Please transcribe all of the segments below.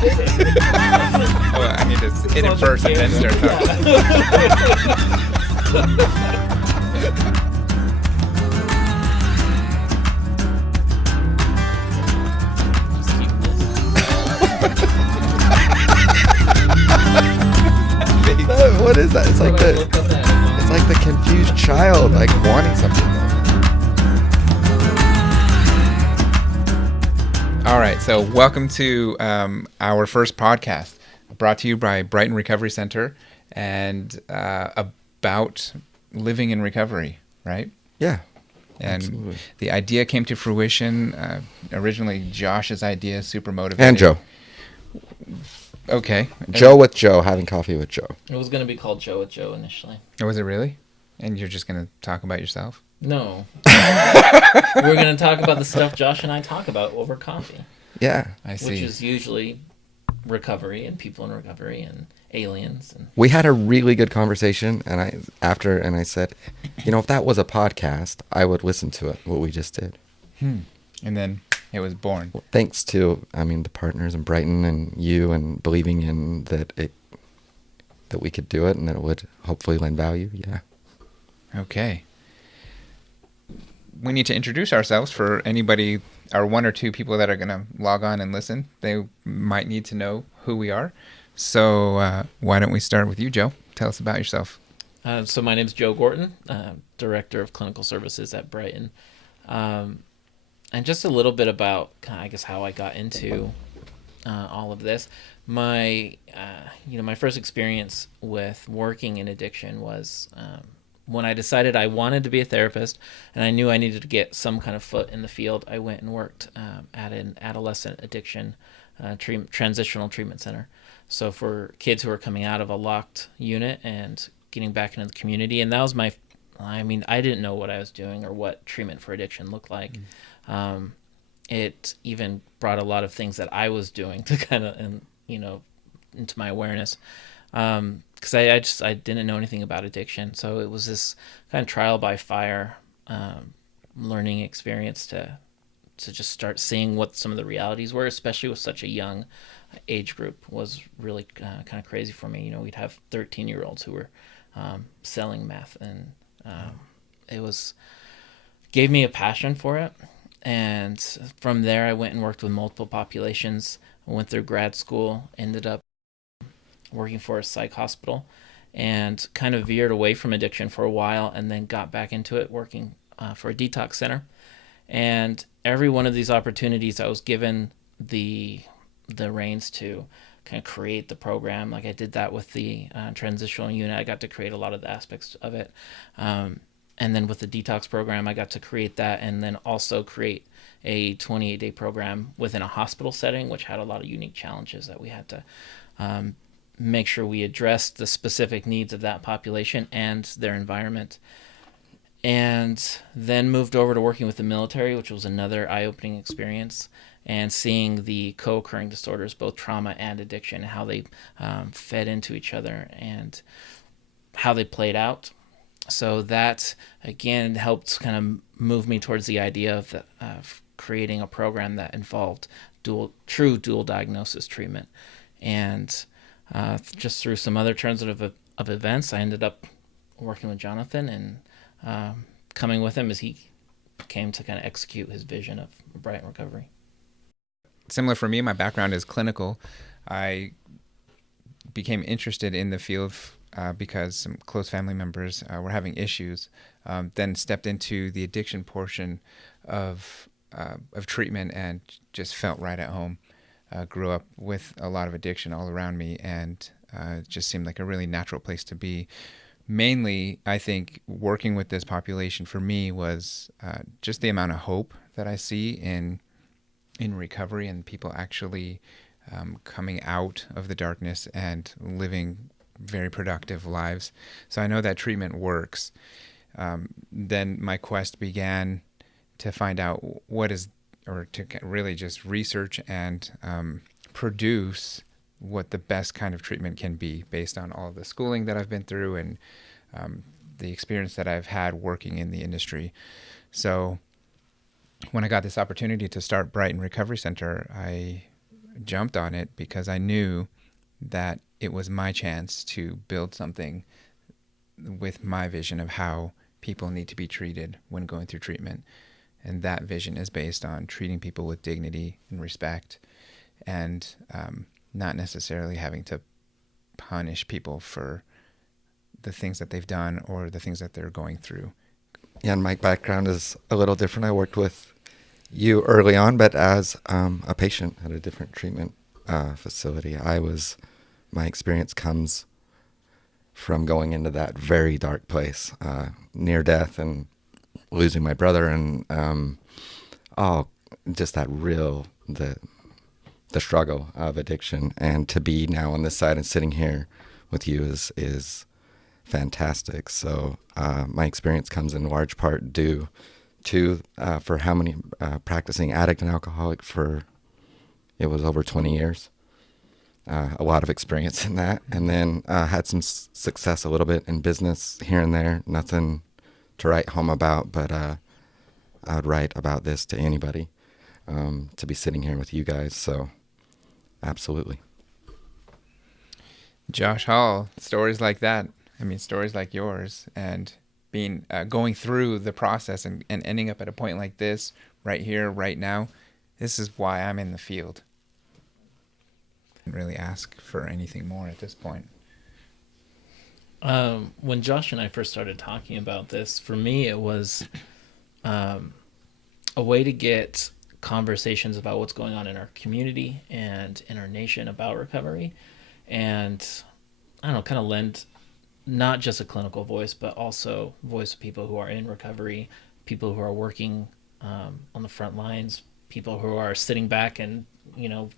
Well, I need to hit it first and then start talking. What is that? It's like the confused child, like wanting something. All right, so welcome to our first podcast, brought to you by Brighton Recovery Center, and about living in recovery, right? Yeah, and absolutely. The idea came to fruition. Originally, Josh's idea, super motivated. And Joe. Okay. Joe with Joe, having coffee with Joe. It was going to be called Joe with Joe initially. Oh, was it really? And you're just going to talk about yourself? No. We're going to talk about the stuff Josh and I talk about over coffee. Yeah. I see. Which is usually recovery and people in recovery and aliens. And we had a really good conversation, and I said, if that was a podcast, I would listen to it, what we just did. And then it was born. Well, thanks to, the partners in Brighton and you, and believing in that we could do it and that it would hopefully lend value. Yeah. Okay. We need to introduce ourselves for anybody, or one or two people that are going to log on and listen. They might need to know who we are. So why don't we start with you, Joe? Tell us about yourself. So my name's Joe Gorton, Director of Clinical Services at Brighton. And just a little bit about, I guess, how I got into all of this. My first experience with working in addiction was when I decided I wanted to be a therapist, and I knew I needed to get some kind of foot in the field. I went and worked at an adolescent addiction transitional treatment center. So for kids who are coming out of a locked unit and getting back into the community, and that was I didn't know what I was doing or what treatment for addiction looked like. It even brought a lot of things that I was doing to kind of, into my awareness. Because I didn't know anything about addiction. So it was this kind of trial by fire learning experience to just start seeing what some of the realities were, especially with such a young age group, was really kind of crazy for me. We'd have 13-year-olds who were selling meth, and gave me a passion for it. And from there, I went and worked with multiple populations. I went through grad school, ended up working for a psych hospital, and kind of veered away from addiction for a while, and then got back into it working for a detox center. And every one of these opportunities, I was given the reins to kind of create the program. Like I did that with the transitional unit. I got to create a lot of the aspects of it. And then with the detox program, I got to create that, and then also create a 28-day program within a hospital setting, which had a lot of unique challenges that we had to make sure we addressed the specific needs of that population and their environment. And then moved over to working with the military, which was another eye-opening experience, and seeing the co-occurring disorders, both trauma and addiction, how they fed into each other and how they played out. So that, again, helped kind of move me towards the idea of creating a program that involved true dual diagnosis treatment. And just through some other turns of events, I ended up working with Jonathan and coming with him as he came to kind of execute his vision of Brighton Recovery. Similar for me, my background is clinical. I became interested in the field because some close family members were having issues, then stepped into the addiction portion of treatment and just felt right at home. Grew up with a lot of addiction all around me, and it just seemed like a really natural place to be. Mainly, I think working with this population for me was just the amount of hope that I see in recovery and people actually coming out of the darkness and living very productive lives. So I know that treatment works. Then my quest began to find out to really just research and produce what the best kind of treatment can be based on all of the schooling that I've been through and the experience that I've had working in the industry. So when I got this opportunity to start Brighton Recovery Center, I jumped on it because I knew that it was my chance to build something with my vision of how people need to be treated when going through treatment. And that vision is based on treating people with dignity and respect, and not necessarily having to punish people for the things that they've done or the things that they're going through. Yeah, and my background is a little different. I worked with you early on, but as a patient at a different treatment facility. My experience comes from going into that very dark place, near death and losing my brother, and just the struggle of addiction. And to be now on this side and sitting here with you is fantastic. So my experience comes in large part due to for how many practicing addict and alcoholic for it was over 20 years. A lot of experience in that, and then had some success a little bit in business here and there. Nothing to write home about, but I would write about this to anybody, to be sitting here with you guys. So absolutely. Josh Hall, stories like that. I mean, stories like yours, and being going through the process and ending up at a point like this right here, right now. This is why I'm in the field. I didn't really ask for anything more at this point. When Josh and I first started talking about this, for me, it was a way to get conversations about what's going on in our community and in our nation about recovery. And I don't know, kind of lend not just a clinical voice, but also voice of people who are in recovery, people who are working on the front lines, people who are sitting back and,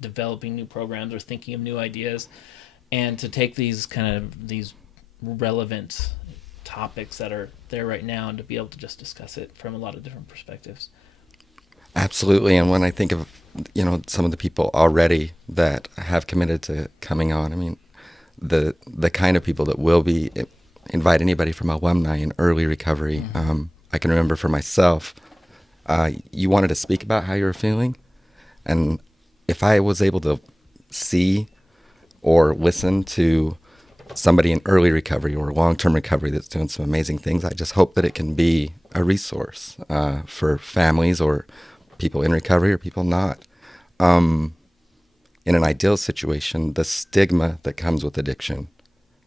developing new programs or thinking of new ideas, and to take these relevant topics that are there right now and to be able to just discuss it from a lot of different perspectives. Absolutely. And when I think of, some of the people already that have committed to coming on, I mean, the kind of people that will be invite anybody from alumni in early recovery. I can remember for myself, you wanted to speak about how you were feeling. And if I was able to see or listen to somebody in early recovery or long-term recovery that's doing some amazing things, I just hope that it can be a resource for families or people in recovery or people not. In an ideal situation, the stigma that comes with addiction,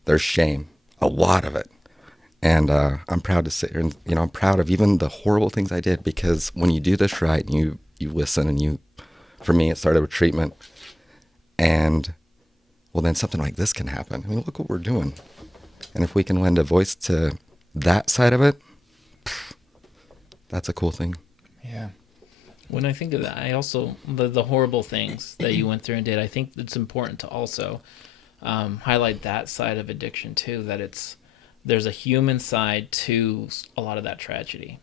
there's shame, a lot of it. And I'm proud to sit here and, I'm proud of even the horrible things I did, because when you do this right and you listen and for me, it started with treatment. And, well, then something like this can happen. I mean, look what we're doing. And if we can lend a voice to that side of it, that's a cool thing. Yeah. When I think of that, I also, the horrible things that you went through and did, I think it's important to also highlight that side of addiction too, that there's a human side to a lot of that tragedy.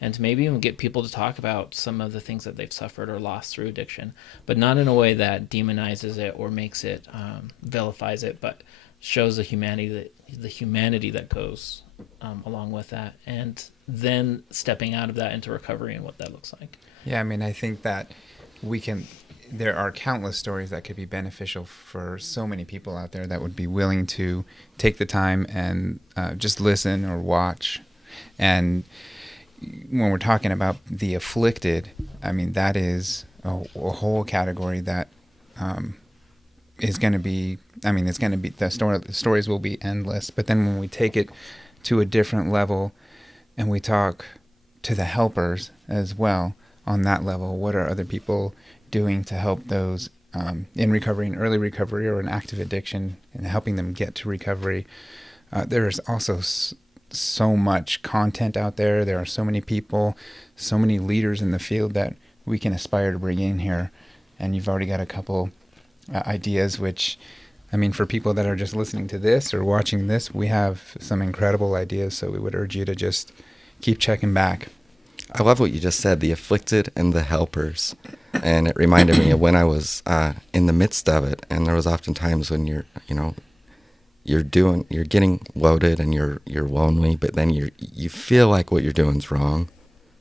And to maybe even get people to talk about some of the things that they've suffered or lost through addiction, but not in a way that demonizes it or makes it, vilifies it, but shows the humanity that goes along with that, and then stepping out of that into recovery and what that looks like. Yeah, I mean, I think that there are countless stories that could be beneficial for so many people out there that would be willing to take the time and just listen or watch. And when we're talking about the afflicted, I mean, that is a whole category that is going to be, the stories will be endless. But then when we take it to a different level and we talk to the helpers as well on that level, what are other people doing to help those in recovery, in early recovery, or in active addiction, and helping them get to recovery? There's also so much content out there. There are so many people, so many leaders in the field that we can aspire to bring in here. And you've already got a couple ideas, which, I mean, for people that are just listening to this or watching this, we have some incredible ideas. So we would urge you to just keep checking back. I love what you just said, the afflicted and the helpers. And it reminded me of when I was in the midst of it. And there was often times when you're getting loaded and you're lonely, but then you feel like what you're doing's wrong,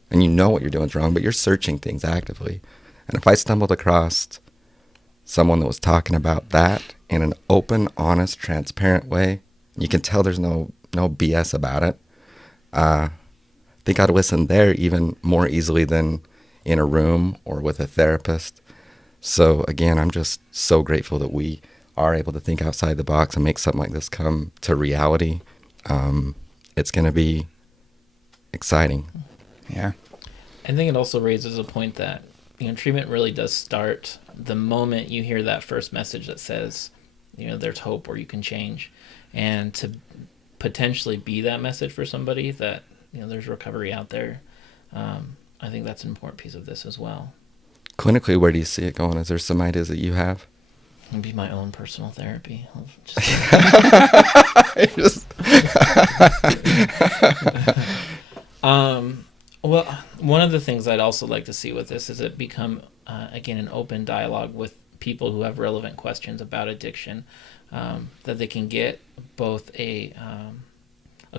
and you know what you're doing's wrong, but you're searching things actively. And if I stumbled across someone that was talking about that in an open, honest, transparent way. You can tell there's no BS about it. I think I'd listen there even more easily than in a room or with a therapist. So again, I'm just so grateful that we are able to think outside the box and make something like this come to reality. It's going to be exciting. Yeah. I think it also raises a point that, treatment really does start the moment you hear that first message that says, there's hope or you can change. And to potentially be that message for somebody that, there's recovery out there. I think that's an important piece of this as well. Clinically, where do you see it going? Is there some ideas that you have? It'd be my own personal therapy. Well, one of the things I'd also like to see with this is it become, again, an open dialogue with people who have relevant questions about addiction, that they can get both a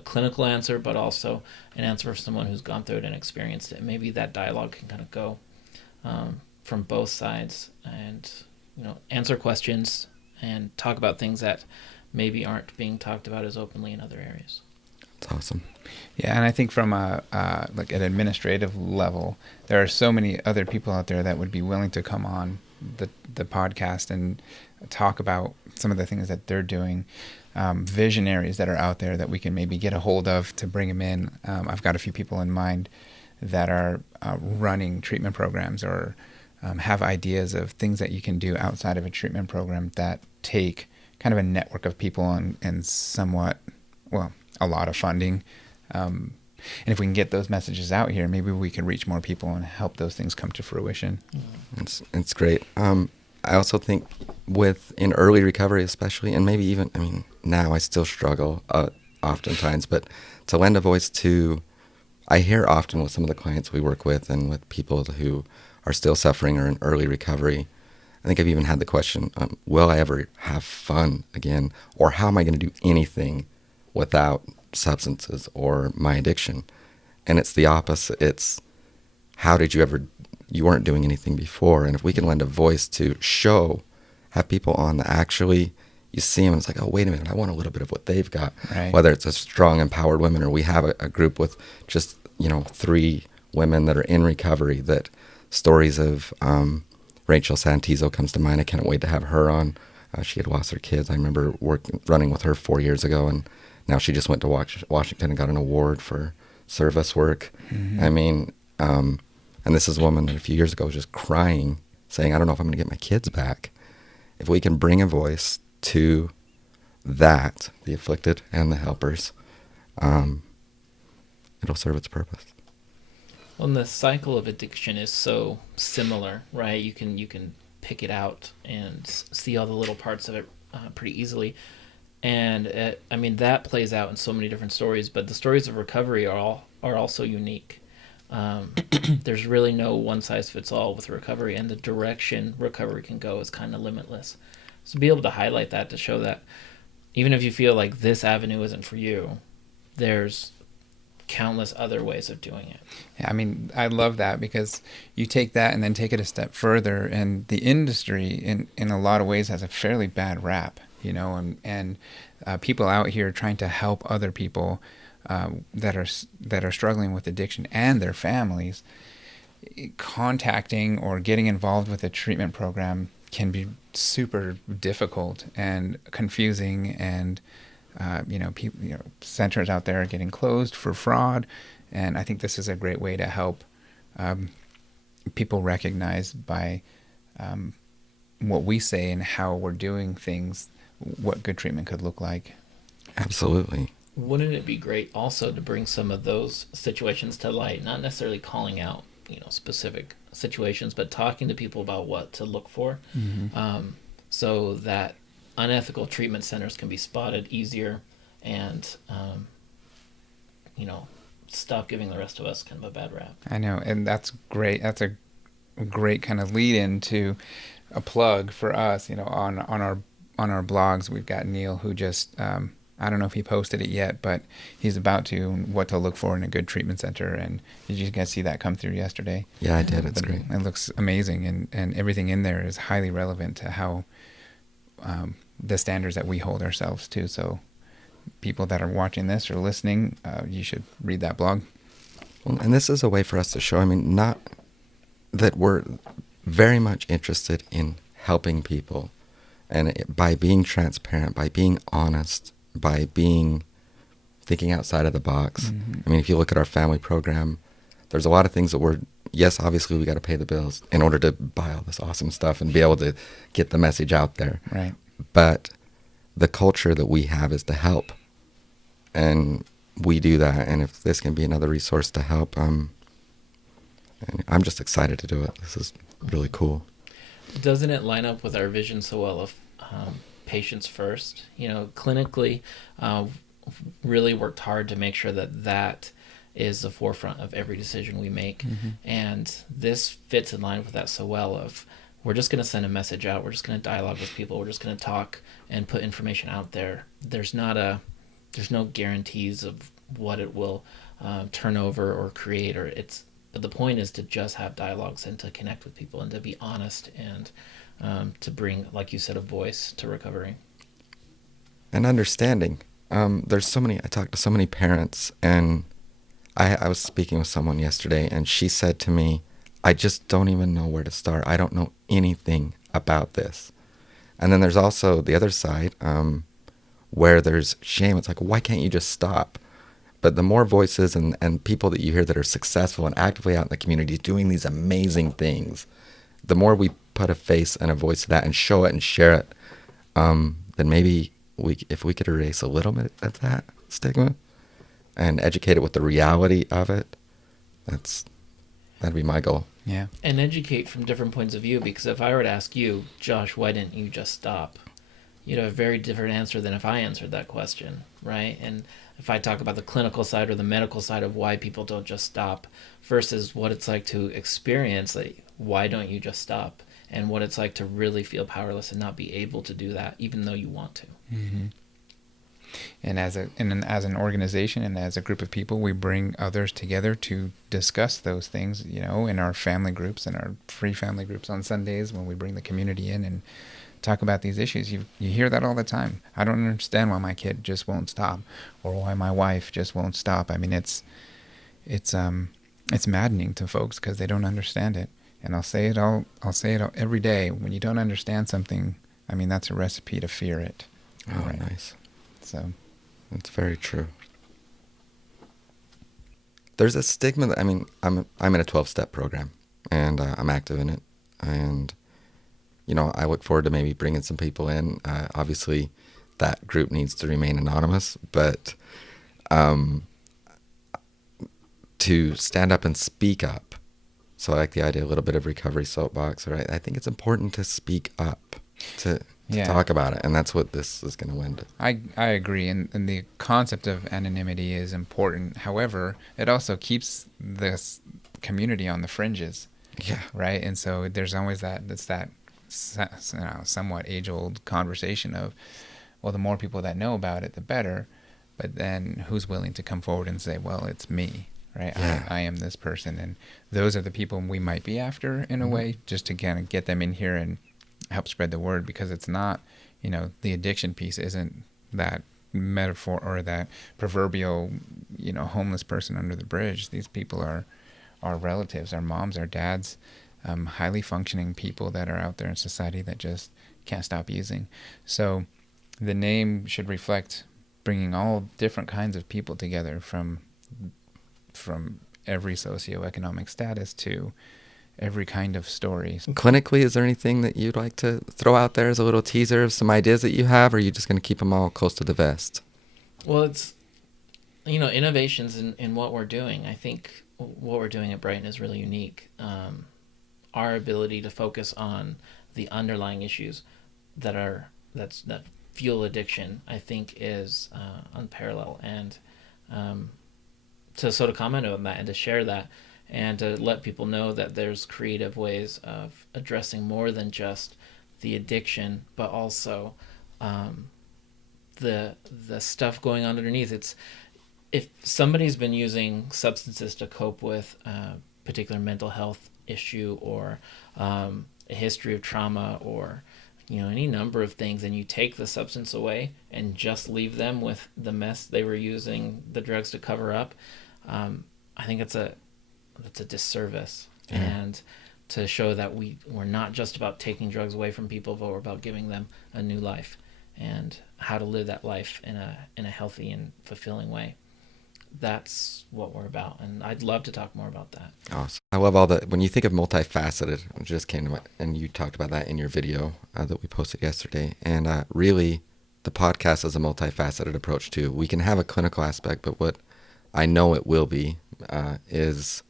clinical answer, but also an answer from someone who's gone through it and experienced it. Maybe that dialogue can kind of go from both sides and, answer questions and talk about things that maybe aren't being talked about as openly in other areas. That's awesome. Yeah, and I think from like an administrative level, there are so many other people out there that would be willing to come on the podcast and talk about some of the things that they're doing. Visionaries that are out there that we can maybe get a hold of to bring them in. I've got a few people in mind that are running treatment programs or have ideas of things that you can do outside of a treatment program that take kind of a network of people and somewhat, well, a lot of funding. And if we can get those messages out here, maybe we can reach more people and help those things come to fruition. It's great. I also think in early recovery especially, and maybe even, now I still struggle oftentimes, but to lend a voice to, I hear often with some of the clients we work with and with people who are still suffering or in early recovery, I think I've even had the question, will I ever have fun again? Or how am I going to do anything without substances or my addiction? And it's the opposite. It's how did you weren't doing anything before. And if we can lend a voice to have people on that actually, you see them and it's like, oh, wait a minute, I want a little bit of what they've got. Right. Whether it's a strong, empowered women or we have a group with just, 3 women that are in recovery, that stories of Rachel Santizo comes to mind. I can't wait to have her on. She had lost her kids. I remember running with her 4 years ago, and now she just went to Washington and got an award for service work. Mm-hmm. And this is a woman that a few years ago was just crying, saying, I don't know if I'm going to get my kids back. If we can bring a voice to that, the afflicted and the helpers, it'll serve its purpose. Well, and the cycle of addiction is so similar, right? You can pick it out and see all the little parts of it pretty easily. And that plays out in so many different stories, but the stories of recovery are also unique. There's really no one size fits all with recovery, and the direction recovery can go is kind of limitless. So be able to highlight that to show that even if you feel like this avenue isn't for you, there's countless other ways of doing it. Yeah, I love that because you take that and then take it a step further, and the industry in a lot of ways has a fairly bad rap, and people out here trying to help other people that are struggling with addiction and their families, contacting or getting involved with a treatment program can be super difficult and confusing, and people, centers out there are getting closed for fraud, and I think this is a great way to help people recognize by what we say and how we're doing things, what good treatment could look like. Absolutely. Wouldn't it be great also to bring some of those situations to light, not necessarily calling out, specific situations, but talking to people about what to look for, so that unethical treatment centers can be spotted easier and, stop giving the rest of us kind of a bad rap. I know, and that's great. That's a great kind of lead into a plug for us, on our blogs. We've got Neil who just I don't know if he posted it yet, but he's about to, what to look for in a good treatment center. And did you guys see that come through yesterday? Yeah, I did. It's great. It looks amazing, and everything in there is highly relevant to how the standards that we hold ourselves to. So people that are watching this or listening, you should read that blog. Well, and this is a way for us to show, I mean, not that we're very much interested in helping people. And by being transparent, by being honest, by thinking outside of the box. Mm-hmm. I mean, if you look at our family program, there's a lot of things that yes, obviously we got to pay the bills in order to buy all this awesome stuff and be able to get the message out there. Right. But the culture that we have is to help. And we do that. And if this can be another resource to help, I'm just excited to do it. This is really cool. Doesn't it line up with our vision so well of patients first? Clinically, really worked hard to make sure that is the forefront of every decision we make. Mm-hmm. And this fits in line with that so well of, we're just going to send a message out. We're just going to dialogue with people. We're just going to talk and put information out there. There's no guarantees of what it will turn over or create, but the point is to just have dialogues and to connect with people and to be honest and to bring, like you said, a voice to recovery. And understanding. I talked to so many parents, and I was speaking with someone yesterday, and she said to me, I just don't even know where to start. I don't know anything about this. And then there's also the other side, where there's shame. It's like, why can't you just stop? But the more voices and people that you hear that are successful and actively out in the community doing these amazing things, the more we put a face and a voice to that and show it and share it, then maybe if we could erase a little bit of that stigma and educate it with the reality of it, that'd be my goal. Yeah. And educate from different points of view, because if I were to ask you, Josh, why didn't you just stop? You'd have a very different answer than if I answered that question, right? And if I talk about the clinical side or the medical side of why people don't just stop versus what it's like to experience, like, why don't you just stop? And what it's like to really feel powerless and not be able to do that, even though you want to. Mm-hmm. And as an organization and as a group of people, we bring others together to discuss those things, in our family groups and our free family groups on Sundays when we bring the community in and talk about these issues. You hear that all the time. I don't understand why my kid just won't stop, or why my wife just won't stop. I mean, it's maddening to folks because they don't understand it. And I'll say it all every day. When you don't understand something, I mean, that's a recipe to fear it. Oh, right. Nice. So that's very true. There's a stigma that, I mean, I'm in a 12-step program, and I'm active in it. And, I look forward to maybe bringing some people in. Obviously, that group needs to remain anonymous, but to stand up and speak up. So I like the idea, a little bit of recovery soapbox, right? I think it's important to speak up, to talk about it, and that's what this is going to win to. I agree, and the concept of anonymity is important. However, it also keeps this community on the fringes. Yeah. Right? And so there's always that somewhat age-old conversation of, well, the more people that know about it, the better. But then who's willing to come forward and say, well, it's me, right? Yeah. I am this person. And those are the people we might be after in a way, just to kind of get them in here and help spread the word, because it's not, the addiction piece isn't that metaphor or that proverbial, homeless person under the bridge. These people are our relatives, our moms, our dads, highly functioning people that are out there in society that just can't stop using. So the name should reflect bringing all different kinds of people together from every socioeconomic status to every kind of story. Clinically, is there anything that you'd like to throw out there as a little teaser of some ideas that you have, or are you just going to keep them all close to the vest? Well, it's, innovations in what we're doing. I think what we're doing at Brighton is really unique. Our ability to focus on the underlying issues that fuel addiction, I think, is unparalleled. And to comment on that and to share that and to let people know that there's creative ways of addressing more than just the addiction, but also the stuff going on underneath. It's if somebody's been using substances to cope with a particular mental health issue or a history of trauma or any number of things, and you take the substance away and just leave them with the mess they were using the drugs to cover up, I think that's a disservice. Mm-hmm. And to show that we're not just about taking drugs away from people, but we're about giving them a new life and how to live that life in a healthy and fulfilling way. That's what we're about, and I'd love to talk more about that. Awesome. I love all when you think of multifaceted, it just came to my, and you talked about that in your video that we posted yesterday, and really the podcast is a multifaceted approach too. We can have a clinical aspect, but what I know it will be is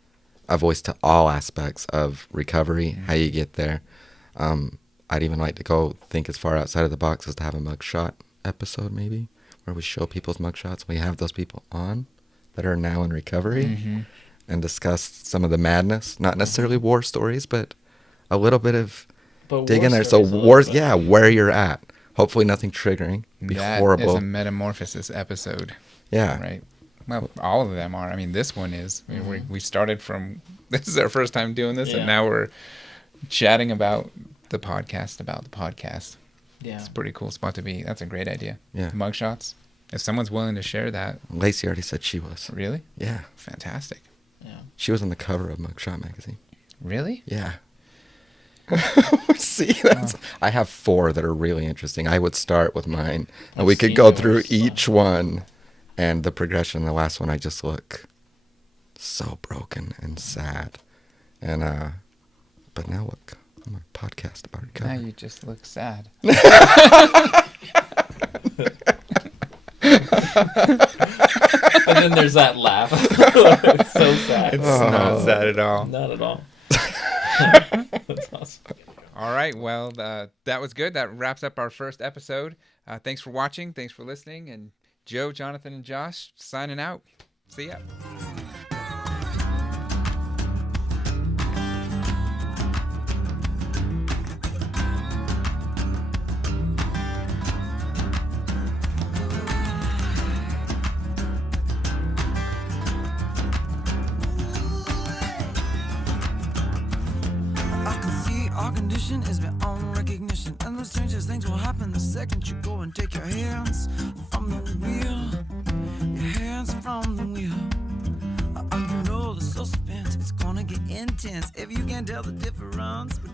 a voice to all aspects of recovery, how you get there. I'd even like to go think as far outside of the box as to have a mugshot episode maybe, where we show people's mugshots. We have those people on that are now in recovery and discuss some of the madness, not necessarily war stories, but a little bit of dig in there. So wars, where you're at. Hopefully nothing triggering. Be that horrible. Is a metamorphosis episode. Yeah. Right. Well, all of them are. I mean, this one is. I mean, we started from, this is our first time doing this, and now we're chatting about the podcast. Yeah. It's a pretty cool spot to be. That's a great idea. Yeah. Mugshots. If someone's willing to share that. Lacey already said she was. Really? Yeah. Fantastic. Yeah. She was on the cover of Mugshot magazine. Really? Yeah. See, I have 4 that are really interesting. I would start with mine, and we could go through each one, and the progression. The last one, I just look so broken and sad, and but now look, I'm a podcast about recovery. Now you just look sad. And then there's that laugh. It's so sad. It's not sad at all. Not at all. That's awesome. All right. Well, that was good. That wraps up our first episode. Thanks for watching. Thanks for listening. And Joe, Jonathan, and Josh signing out. See ya. Our condition is beyond recognition, and the strangest things will happen the second you go and take your hands from the wheel. Your hands from the wheel. You know the suspense is gonna get intense if you can't tell the difference between